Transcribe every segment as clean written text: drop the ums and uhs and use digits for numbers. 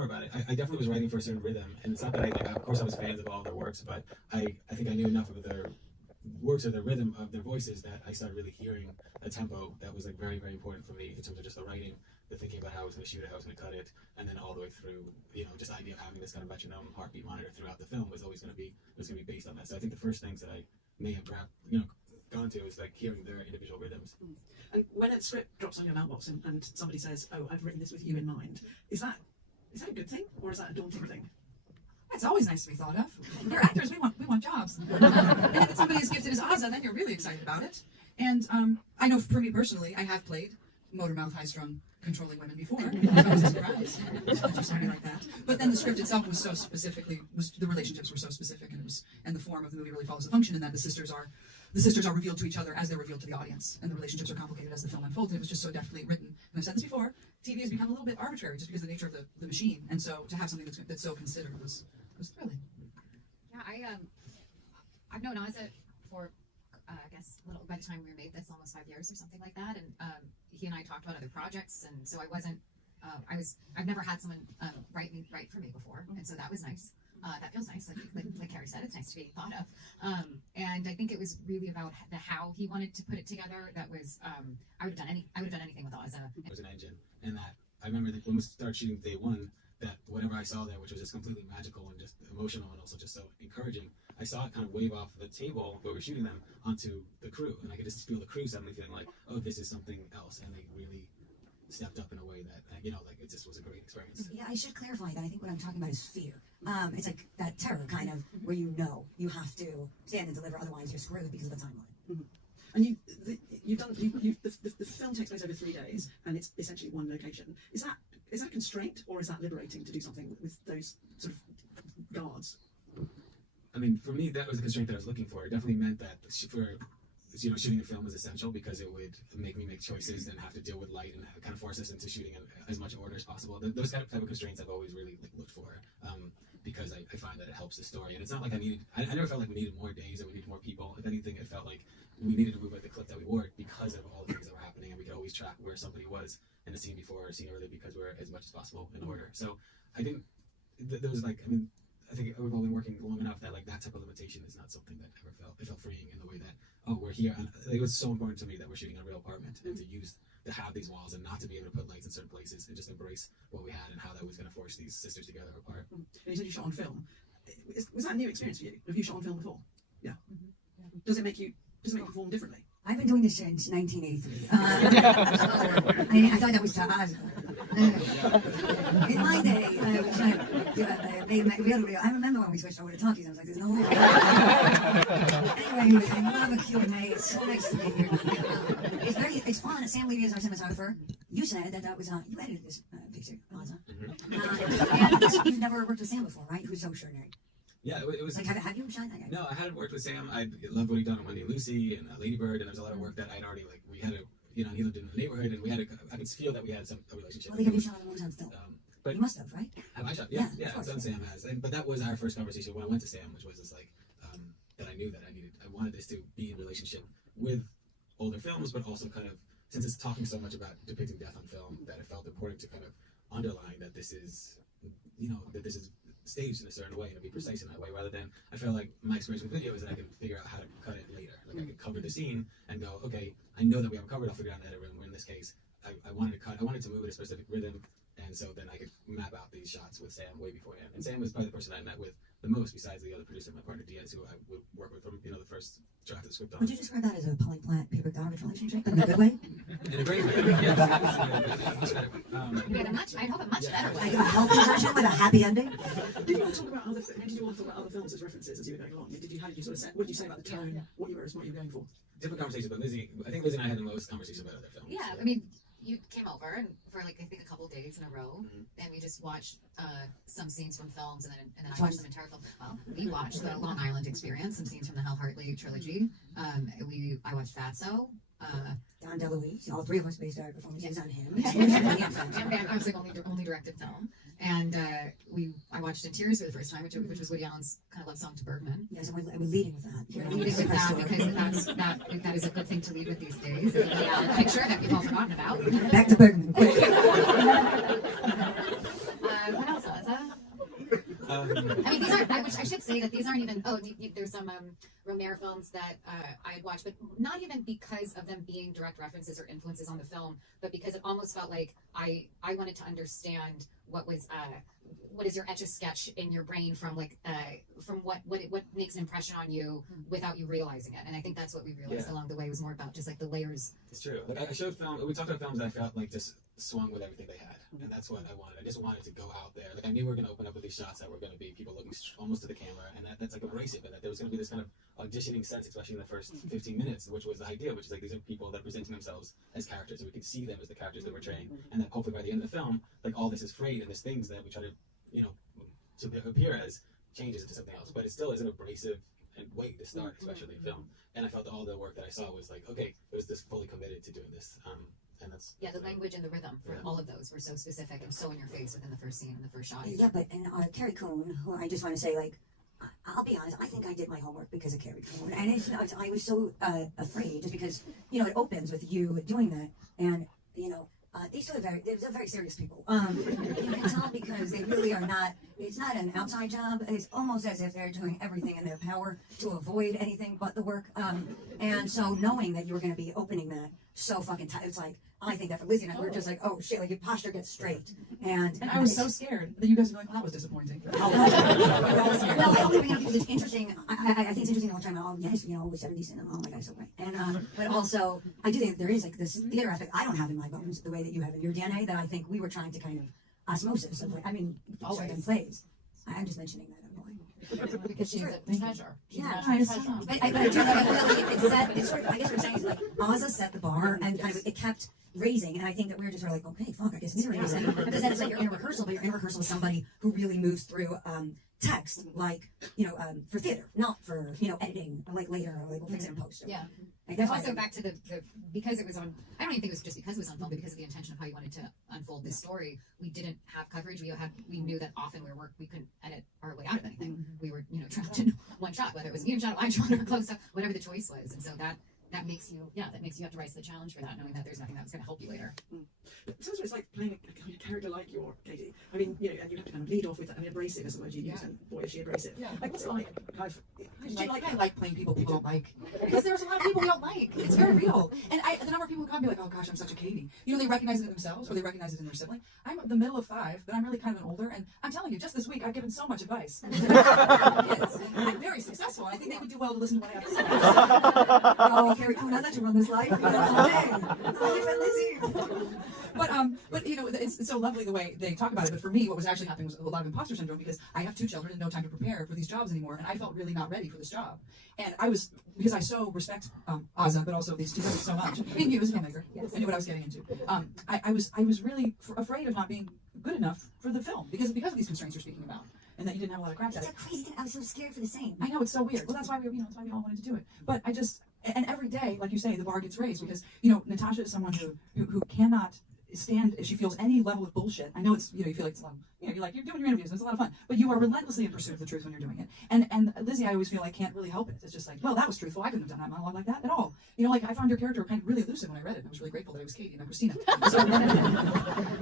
more about it. I definitely was writing for a certain rhythm, and it's not that of course I was fans of all their works, but I think I knew enough of their works or the rhythm of their voices that I started really hearing a tempo that was like very, very important for me in terms of just the writing, the thinking about how I was going to shoot it, how I was going to cut it, and then all the way through, just the idea of having this kind of metronome heartbeat monitor throughout the film was always going to be based on that. So I think the first things that I may have gone to is like hearing their individual rhythms. And when a script drops on your mailbox and somebody says, "Oh, I've written this with you in mind," is that a good thing or is that a daunting thing? It's always nice to be thought of. We're actors, we want jobs. And if it's somebody as gifted as Ozza, then you're really excited about it. And I know for me personally, I have played motor mouth, high-strung, controlling women before. It was a surprise that you saw me like that. But then the script itself was so the relationships were so specific, and the form of the movie really follows the function in that the sisters are revealed to each other as they're revealed to the audience, and the relationships are complicated as the film unfolds. And it was just so deftly written. And I've said this before, TV has become a little bit arbitrary just because of the nature of the machine, and so to have something that's so considered was thrilling. Yeah, I've known Ozza for I guess by the time we made this, almost 5 years or something like that, and he and I talked about other projects, and so I've never had someone write for me before, and so that was nice. That feels nice, like Carrie said, it's nice to be thought of. And I think it was really about how he wanted to put it together. That was I would have done anything with Ozza. It was an engine, and that I remember that when we started shooting day one, that whatever I saw there, which was just completely magical and just emotional and also just so encouraging, I saw it kind of wave off the table where we're shooting them onto the crew, and I could just feel the crew suddenly feeling like, oh, this is something else, and they really stepped up in a way that it just was a great experience. Yeah, I should clarify that I think what I'm talking about is fear. It's like that terror kind of where you have to stand and deliver, otherwise you're screwed because of the timeline. Mm-hmm. And the film takes place over 3 days, and it's essentially one location. Is that constraint, or is that liberating to do something with those sort of guards? I mean, for me, that was the constraint that I was looking for. It definitely meant that shooting a film was essential because it would make me make choices and have to deal with light and kind of force us into shooting in as much order as possible. Those type of constraints I've always really looked for, because I find that it helps the story. And it's not like I never felt like we needed more days or we needed more people. If anything, it felt like we needed to move at the clip that we were because of all the things that were happening, and we could always track where somebody was in the scene before or scene earlier because we're as much as possible in order. So I think there was I think we've all been working long enough that that type of limitation is not something that ever felt freeing in the way that, oh, we're here. And it was so important to me that we're shooting in a real apartment and to have these walls and not to be able to put lights in certain places and just embrace what we had and how that was going to force these sisters together apart. And you said you shot on film. Was that a new experience for you? Have you shot on film before? Yeah. Mm-hmm. Does it make you perform differently? I've been doing this since 1983. I thought that was to Ozza. In my day, I remember when we switched over to talkies, I was like, there's no way. Anyway, I love a Q&A. It's so nice to be here. It's fun. Sam Levy is our cinematographer. You said that was, you edited this picture, Ozza. And you've never worked with Sam before, right? Who's so extraordinary. Yeah, it was. Have you shot that guy? No, I hadn't worked with Sam. I loved what he'd done on Wendy and Lucy and Lady Bird, and there was a lot of work that I'd already we had he lived in the neighborhood, and I could feel that we had a relationship. Well, have you shot on one still? But you must have, right? Have I shot? Yeah, done Sam has. But that was our first conversation when I went to Sam, which was just that I knew that I wanted this to be in relationship with older films, but also kind of, since it's talking so much about depicting death on film, that it felt important to kind of underline that this is, that this is staged in a certain way and be precise in that way, rather than, I feel like my experience with video is that I can figure out how to cut it later. I can cover the scene and go, okay, I know that we have it covered, I'll figure out in the edit room. Where in this case, I wanted to move at a specific rhythm, and so then I could map out these shots with Sam way beforehand. And Sam was probably the person I met with the most, besides the other producer, my partner Diaz, who I would work with from the first draft of the script on. Would you describe that as a polyplant paper garbage relationship in a good way? In a great way, yeah. I hope a much better way. Like a healthy version with a happy ending? Did you all talk about other films as references as you were going along? How did you sort of say, what did you say about the tone, what you were going for? Different conversations, but I think Lizzie and I had the most conversations about other films. Yeah, I mean, you came over and for I think a couple of days in a row, and we just watched some scenes from films, and then I watched some entire film. Well, we watched the Long Island Experience, some scenes from the Hal Hartley trilogy. I watched Fatso. Don DeLuise, all three of us based our performances on him. I was only directed film, and I watched In Tears for the first time, which was Woody Allen's kind of love song to Bergman. Yes, and we're leading with that. We're leading with that because that is a good thing to lead with these days. It's a Woody Allen picture that we've all forgotten about. Back to Bergman, quick. What else? I mean, these aren't. I should say that these aren't even. Oh, there's some Romare films that I had watched, but not even because of them being direct references or influences on the film, but because it almost felt like I wanted to understand what is your etch-a-sketch in your brain from what makes an impression on you without you realizing it. And I think that's what we realized along the way was more about just like the layers. It's true. Like I showed film. We talked about films that I felt like just swung with everything they had, and that's what I wanted. I just wanted to go out there. Like I knew we were going to open up with these shots that were going to be people looking almost to the camera, and that's like abrasive, and that there was going to be this kind of auditioning sense, especially in the first 15 minutes, which was the idea, which is like these are people that are presenting themselves as characters, and we can see them as the characters they're portraying, and that hopefully by the end of the film, like all this is frayed, and there's things that we try to, to appear as changes into something else, but it still is an abrasive way to start, especially in film. And I felt that all the work that I saw was like, okay, it was this fully committed to doing this. And that's the language and the rhythm for all of those were so specific and so in your face within the first scene and the first shot. Yeah, but Carrie Coon, who I just want to say, like, I'll be honest, I think I did my homework because of Carrie Coon, and I was so afraid just because it opens with you doing that, and these two they're very serious people. You can tell because they really are not. It's not an outside job. It's almost as if they're doing everything in their power to avoid anything but the work. And so knowing that you were going to be opening that so fucking tight, it's like I think that for Lizzie and I, we're just like, oh shit, like your posture gets straight. And I was so scared that you guys would be like, well, that was disappointing. Well, I only bring up because it's interesting. I think it's interesting all the time. Oh, yes, with 70 cinema. Oh my God, so great. And but also, I do think there is like this theater aspect I don't have in my bones the way that you have in your DNA. That I think we were trying to kind of osmosis. Of, I mean, always in plays. I'm just mentioning that. Because she's a treasure. Yeah, but I do think it's sort of, I guess what I'm saying is like Ozza set the bar and kind of it kept raising, and I think that we're just sort of like, okay, fuck, I guess it's raising. Because then it's like you're in a rehearsal, but you're in a rehearsal with somebody who really moves through text, like, for theater, not for, editing, like later, or like we'll fix it in post. Yeah. Like, that's also back to the because it was on, I don't even think it was just because it was on film, but because of the intention of how you wanted to unfold this story, we didn't have coverage. We knew that often we couldn't edit our way out of anything. We were, trapped in one shot, whether it was an even shot, wide shot, or close up, whatever the choice was. And so that makes you have to rise to the challenge for that, knowing that there's nothing that was going to help you later. But sometimes it's like playing a kind of character like your Katie. I mean, you have to kind of lead off with that. I mean, abrasive is the word you use, and boy, is she abrasive. Yeah. Like, what's it like? I like playing people don't like. Because there's a lot of people we don't like. It's very real. And the number of people who come and be like, oh gosh, I'm such a Katie. They recognize it in themselves or they recognize it in their sibling. I'm the middle of 5, but I'm really kind of an older. And I'm telling you, just this week, I've given so much advice. I'm very successful. And I think they would do well to listen to what I have to say. Oh, Carrie Coon, I'd let you run this life. But it's so lovely the way they talk about it. But for me, what was actually happening was a lot of imposter syndrome because I have 2 children and no time to prepare for these jobs anymore, and I felt really not ready for this job. And because I so respect Ozza, but also these 2 women so much. Being you as a filmmaker, I knew what I was getting into. I was really afraid of not being good enough for the film because of these constraints you're speaking about, and that you didn't have a lot of cracks at That's it. a crazy thing. I was so scared for the same. I know, it's so weird. Well, that's why we all wanted to do it. But and every day, like you say, the bar gets raised because Natasha is someone who cannot stand if she feels any level of bullshit. I know it's you feel like it's you're doing your interviews and it's a lot of fun, but you are relentlessly in pursuit of the truth when you're doing it. And Lizzie, I always feel like can't really help it. It's just like, well, that was truthful. I couldn't have done that monologue like that at all. Like I found your character kind of really elusive when I read it. I was really grateful that it was Katie, not Christina.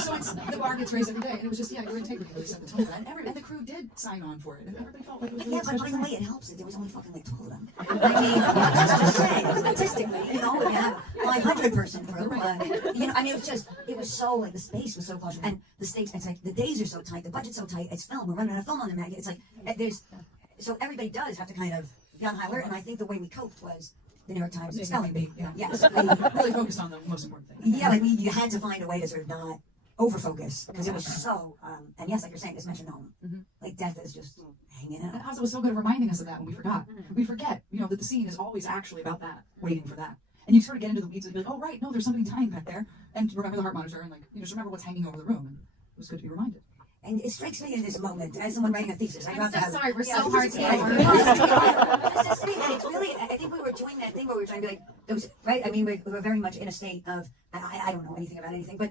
So it's the bar gets raised every day, and it was just your integrity really set the tone for that. And the crew did sign on for it, and everybody felt like it was really but by special. the way, it helps that there was only fucking like 12 of them. I mean, just to say, statistically, if you have 500 person crew, it was so like the space was so close, and the stakes. It's like the days are so tight, the budget's so tight. It's film. We're running a film on the mag. It's like so everybody does have to kind of be on high alert. And I think the way we coped was the New York Times spelling bee. Yeah. Yes, Really focused on the most important thing. yeah, like you had to find a way to sort of not over focus because it was so. And yes, like you're saying, it's metronome. Like death is just hanging out. And Ozza was so good at reminding us of that when we forgot. We forget, that the scene is always actually about that, waiting for that. And you sort of get into the weeds and be like, oh right, no, there's somebody dying back there, and remember the heart monitor, and just remember what's hanging over the room. And it was good to be reminded. And it strikes me in this moment, as someone writing a thesis, I'm so sorry, we're so hard to get. Just to say that it's really, I think we were doing that thing where we were trying to be like, those, right? I mean, we were very much in a state of, I don't know anything about anything, but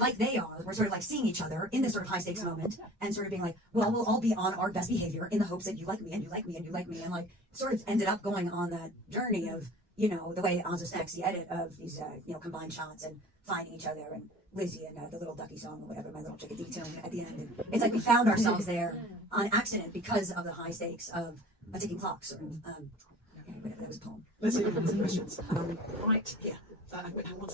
like they are, we're sort of like seeing each other in this sort of high stakes moment and sort of being like, well, we'll all be on our best behavior in the hopes that you like me and you like me and you like me. And like, sort of ended up going on that journey of, the way Ozza stacks the edit of these, combined shots and finding each other and Lizzie and the little ducky song or whatever, my little chickadee tune at the end. And it's like we found ourselves there on accident because of the high stakes of ticking clocks or whatever, that was a poem. Let's see if we have some questions. Right here. One